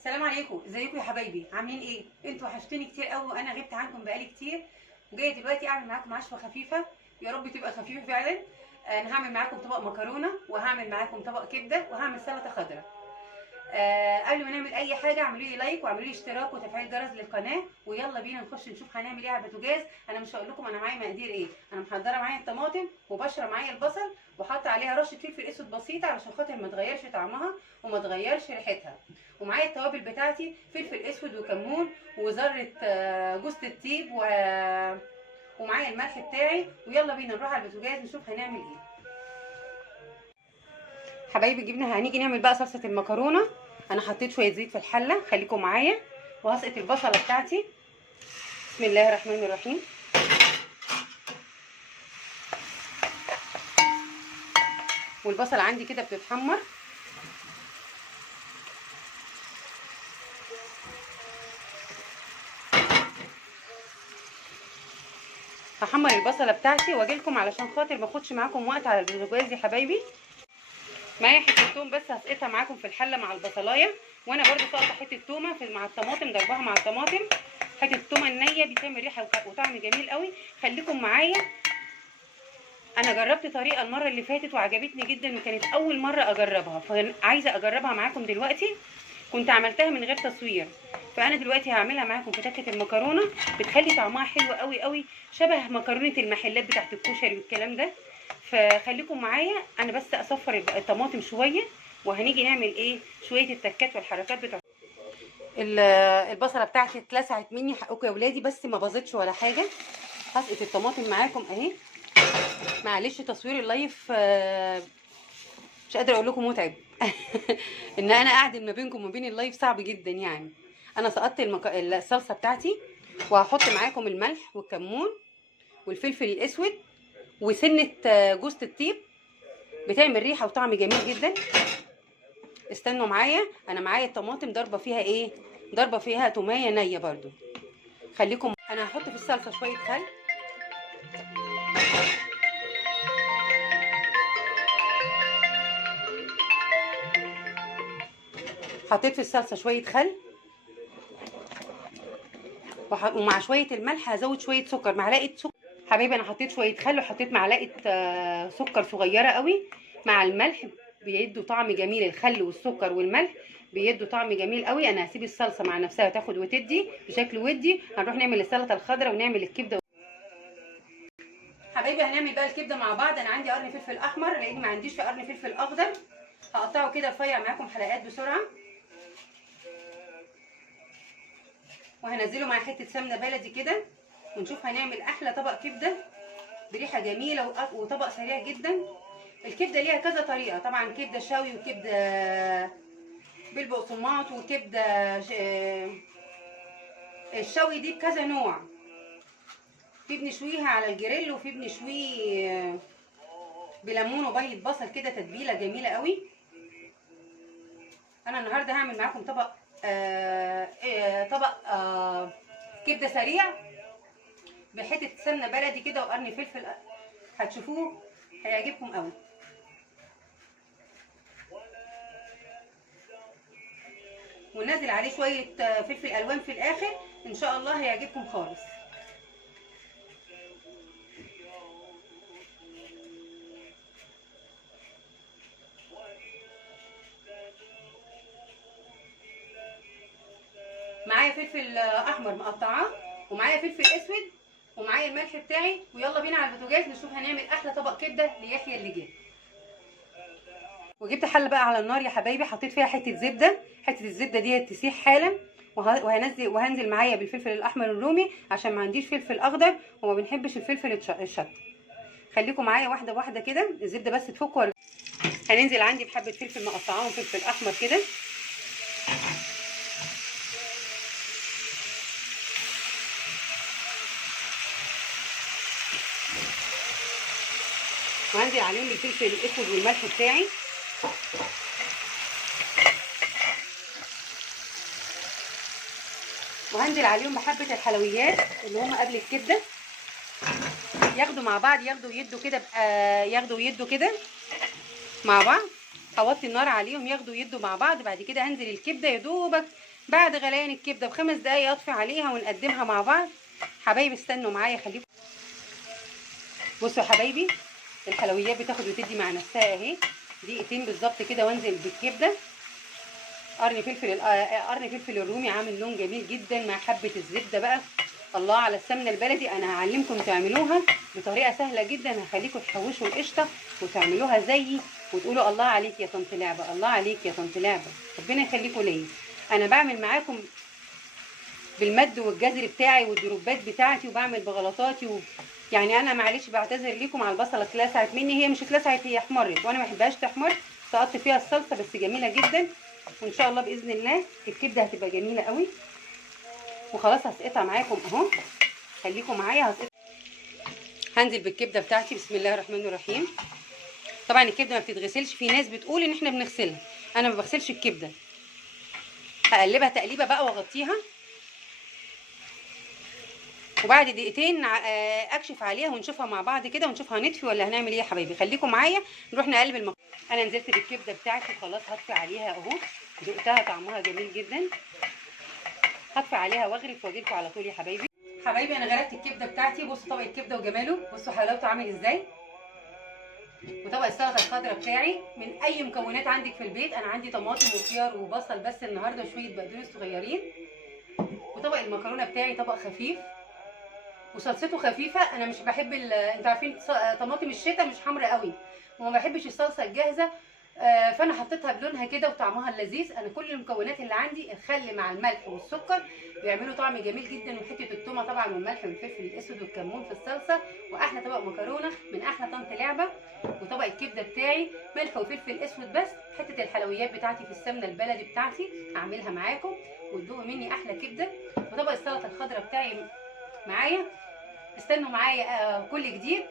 السلام عليكم، ازيكم يا حبايبي؟ عاملين ايه؟ انتوا وحشتوني كتير قوي وانا غبت عنكم بقالي كتير، وجايه دلوقتي اعمل معاكم عشوه خفيفه. يا رب تبقى خفيفه فعلا. انا هعمل معاكم طبق مكرونه، وهعمل معاكم طبق كبده، وهعمل سلطه خضراء. قبل ما نعمل اي حاجه اعملوا لي لايك واعملوا لي اشتراك وتفعيل جرس للقناه، ويلا بينا نخش نشوف هنعمل ايه على البوتاجاز. انا مش هقول لكم انا معايا مقادير ايه، انا محضره معايا الطماطم وبشره معايا البصل، وحاطه عليها رشه فلفل اسود بسيطه علشان خاطر ما تغيرش طعمها وما تغيرش ريحتها. ومعايا التوابل بتاعتي فلفل اسود وكمون وذره جوز الطيب ومعايا الملح بتاعي. ويلا بينا نروح على البوتاجاز نشوف هنعمل ايه. حبايبي جبنا هنيجي نعمل بقى صلصه المكرونه. انا حطيت شويه زيت في الحله، خليكم معايا. وهسقط البصله بتاعتي. بسم الله الرحمن الرحيم. والبصل عندي كده بتتحمر. هحمر البصله بتاعتي واجي لكم علشان خاطر ما اخدش معاكم وقت على البوتاجاز يا حبايبي. معايا حته توم بس هسقطها معاكم في الحله مع البصلايه. وانا برده ساقطه حته تومه مع الطماطم، ضربها مع الطماطم. حته التومه النيه بتعمل ريحه وطعم جميل قوي. خليكم معايا. انا جربت طريقه المره اللي فاتت وعجبتني جدا، وكانت اول مره اجربها، فعايزه اجربها معاكم دلوقتي. كنت عملتها من غير تصوير، فانا دلوقتي هعملها معاكم في تكه المكرونه. بتخلي طعمها حلو قوي قوي، شبه مكرونه المحلات بتاعت الكشري والكلام ده. فخليكم معايا. انا بس اصفر الطماطم شويه، وهنيجي نعمل ايه شويه التكات والحركات بتاعت البصله بتاعتي. اتلسعت مني، حقكم يا ولادي، بس ما باظتش ولا حاجه. هسقط الطماطم معاكم اهي. معلش تصوير اللايف مش قادره اقول لكم متعب. ان انا قاعده ما بينكم وما بين اللايف صعب جدا يعني. انا سقطت الصلصه بتاعتي، وهحط معاكم الملح والكمون والفلفل الاسود وسنه جوز الطيب. بتعمل ريحه وطعم جميل جدا. استنوا معايا. انا معايا الطماطم ضربه فيها ايه، ضربه فيها توميه نيه برضو. خليكم. انا هحط في الصلصه شويه خل. حطيت في الصلصه شويه خل، ومع شويه الملح هزود شويه سكر، معلقه سكر. حبايبي انا حطيت شويه خل وحطيت معلقه سكر صغيره قوي مع الملح. بيدوا طعم جميل، الخل والسكر والملح بيدوا طعم جميل قوي. انا هسيب الصلصه مع نفسها تاخد وتدي بشكل ودي. هنروح نعمل السلطه الخضراء ونعمل الكبده. حبايبي هنعمل بقى الكبده مع بعض. انا عندي قرن فلفل احمر لان ما عنديش في قرن فلفل اخضر. هقطعه كده رفيع معاكم حلقات بسرعه، وهنزله مع حته سمنه بلدي كده، ونشوف هنعمل احلى طبق كبده بريحه جميله وطبق سريع جدا. الكبده ليها كذا طريقه طبعا، كبده شوي وكبده بالبقسماط وكبده الشوي دي بكذا نوع. في بنشويها على الجريل، وفي بنشويه بليمون وبيض بصل كده، تتبيله جميله قوي. انا النهارده هعمل معاكم طبق كبده سريع بحته سمنه بلدي كده وقرن فلفل. هتشوفوه هيعجبكم قوي. وننزل عليه شويه فلفل الوان في الاخر، ان شاء الله هيعجبكم خالص. معايا فلفل احمر مقطعاه، ومعايا فلفل اسود، ومعايا الملح بتاعي. ويلا بينا على البوتاجاز نشوف هنعمل احلى طبق كبده ليحيى اللي جه. وجبت حله بقى على النار يا حبايبي، حطيت فيها حته زبده. حته الزبده دي تسيح حالا. وهنزل معايا بالفلفل الاحمر الرومي عشان ما عنديش فلفل اخضر وما بنحبش الفلفل الشط. خليكم معايا واحده واحده كده، الزبده بس تفك. هننزل عندي بحبه فلفل مقطعاهم فلفل احمر كده، وهنزل عليهم الفلفل الاسود والملح بتاعي. وهنزل عليهم بحبه الحلويات اللي هم قبل الكبده، ياخدوا مع بعض، ياخدوا ويدوا كده مع بعض. هوطي النار عليهم ياخدوا يدوا مع بعض. بعد كده هنزل الكبده يا دوبك بعد غليان الكبده ب5 دقايق اطفي عليها ونقدمها مع بعض. حبايبي استنوا معايا خليكم. بصوا يا حبايبي الحلويات بتاخد وتدي مع نفسها اهي. دقيقتين بالظبط كده وانزل بالكبده. قرن فلفل الرومي عامل لون جميل جدا مع حبه الزبده بقى. الله على السمنه البلدي. انا هعلمكم تعملوها بطريقه سهله جدا. هخليكم تحوشوا القشطه وتعملوها زيي وتقولوا الله عليك يا طنط لعبه، الله عليك يا طنط لعبه. ربنا يخليكم ليا. انا بعمل معاكم بالمد والجزر بتاعي والدروبات بتاعتي وبعمل بغلطاتي يعني انا معلش بعتذر لكم على البصله اتلسعت مني. هي مش اتلسعت، هي احمرت وانا ما بحبهاش تحمر. سقطت فيها الصلصه بس جميله جدا. وان شاء الله باذن الله الكبده هتبقى جميله قوي. وخلاص هسقطها معاكم اهو. خليكم معايا. هنزل بالكبده بتاعتي. بسم الله الرحمن الرحيم. طبعا الكبده ما بتتغسلش. في ناس بتقول ان احنا بنغسلها، انا ما بغسلش الكبده. هقلبها تقليبه بقى واغطيها وبعد دقيقتين اكشف عليها ونشوفها مع بعض كده ونشوف هنطفي ولا هنعمل ايه يا حبايبي. خليكم معايا نروح نقلب انا نزلت بالكبده بتاعتي خلاص هطفي عليها اهو. دقتها طعمها جميل جدا. هطفي عليها واغرف واجيلكم على طول يا حبايبي. حبايبي انا غرفت الكبده بتاعتي. بصوا طبق الكبده وجماله، بصوا حلاوته عامل ازاي. وطبق السلطه الخضراء بتاعي من اي مكونات عندك في البيت. انا عندي طماطم وخيار وبصل بس النهارده وشويه بقدونس صغيرين. وطبق المكرونه بتاعي طبق خفيف وصلصته خفيفه. انا مش بحب انتوا عارفين طماطم الشتاء مش حمرا قوي وما بحبش الصلصه الجاهزه. فانا حطيتها بلونها كده وطعمها اللذيذ. انا كل المكونات اللي عندي الخل مع الملح والسكر بيعملوا طعم جميل جدا. وحته التومه طبعا والملح والفلفل الاسود والكمون في الصلصه. واحلى طبق مكرونه من احلى طنط لعبه. وطبق الكبده بتاعي ملح وفلفل اسود بس. حته الحلويات بتاعتي في السمنه البلدي بتاعتي هعملها معاكم وتدوقوا مني احلى كبده. وطبق السلطه الخضراء بتاعي معايا. استنوا معايا كل جديد.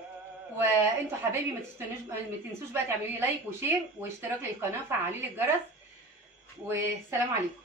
وانتوا حبايبي ما تنسوش بقى تعملوا لي لايك وشير واشتراك للقناه وفعلوا لي الجرس. والسلام عليكم.